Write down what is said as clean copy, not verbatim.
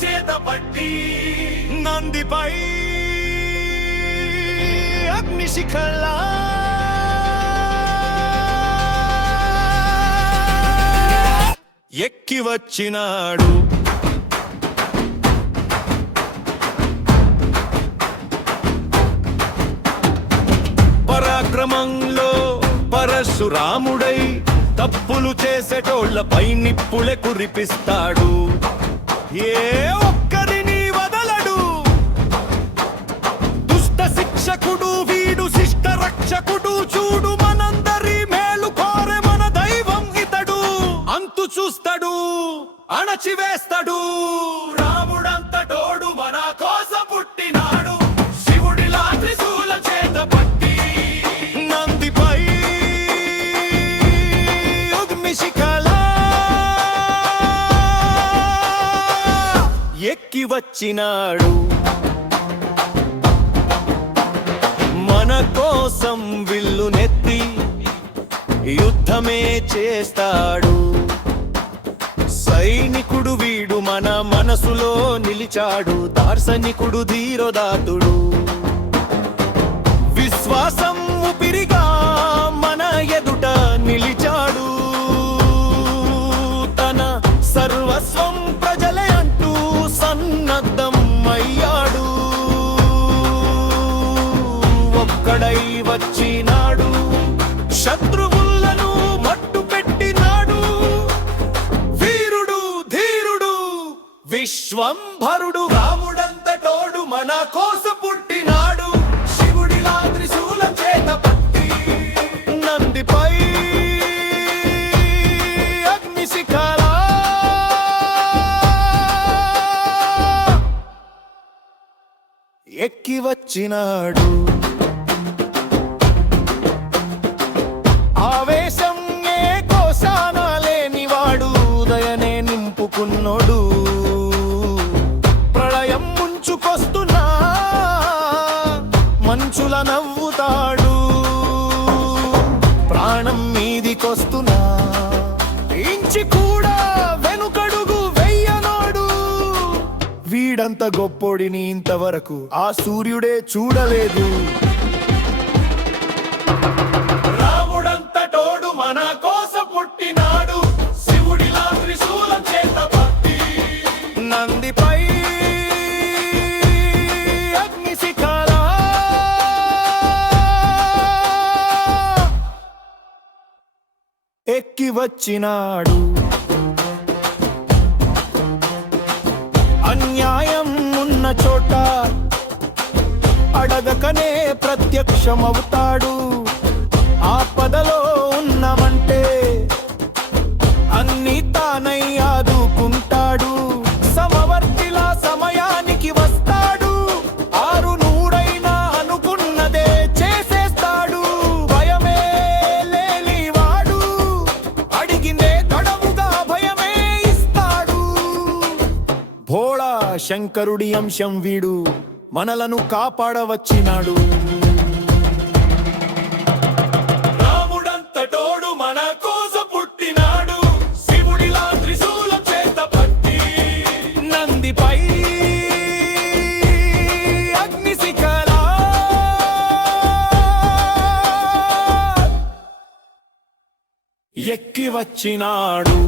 చేతపట్టి నందిపై అగ్నిశిఖలా ఎక్కి వచ్చినాడు. పరాక్రమంలో పరశురాముడై తప్పులు చేసేటోళ్లపై నిప్పులే కురిపిస్తాడు. ఏ ఒక్కరిని వదలడు. దుష్ట శిక్షకుడు వీడు, శిష్ట రక్షకుడు చూడు. మనందరి మేలు కోరే మన దైవం ఇతడు. అంతు చూస్తాడు, అణచివేస్తాడు. రాముడంతటోడు మన కోసం పుట్టినాడు. శివుడిలా త్రిశూల చేత పట్టి నందిపై అగ్నిశిఖలా ఎక్కి వచ్చినాడు. మన కోసం విల్లునెత్తి యుద్ధమే చేస్తాడు. సైనికుడు వీడు, మన మనసులో నిలిచాడు. దార్శనికుడు, ధీరోదాతుడు. విశ్వాసం ఊపిరిగా మన ఎదుట నిలిచాడు. తన సర్వస్వం ప్రజలే అంటూ సన్నద్ధం అయ్యాడు. ఒక్కడై వచ్చినాడు, శత్రువులను మట్టు పెట్టినాడు. వీరుడు, ధీరుడు, విశ్వంభరుడు. రాముడంతటోడు మన కోసం పుట్టినాడు. శివుడిలా త్రిశూల చేత పట్టి నందిపై అగ్నిశిఖలా ఎక్కి వచ్చినాడు. ఆవేశం ఏ కోశాన లేనివాడు, దయనే నింపుకున్నోడు. ప్రళయం ముంచుకొస్తున్నా మంచుల నవ్వుతాడు. ప్రాణం మీదికొస్తున్నా ఇంచి కూడా వెనుకడుగు వెయ్యనోడు. వీడంత గొప్పోడిని ఇంతవరకు ఆ సూర్యుడే చూడలేదు. రాముడంతటోడు మన కోసం పుట్టినాడు. శివుడిలా త్రిశూల చేత పట్టి నందిపై అగ్నిశిఖలా ఎక్కి వచ్చినాడు. అన్యాయం ఉన్న చోట అడగకనే ప్రత్యక్షమవుతాడు. ఆపదలో ఉన్నమంటే అన్ని తానై ఆదుకుంటాడు. సమవర్తిలా సమయానికి వస్తాడు. ఆరు నూరైనా అనుకున్నదే చేసేస్తాడు. భయమే లేనివాడు, అడిగిందే తడవుగా భయమే ఇస్తాడు. భోళా శంకరుడి అంశం వీడు, మనలను కాపాడవచ్చినాడు. రాముడంతటోడు మన కోసం పుట్టినాడు. శివుడిలా త్రిశూల చేత పట్టి నందిపై అగ్నిశిఖలా ఎక్కి వచ్చినాడు.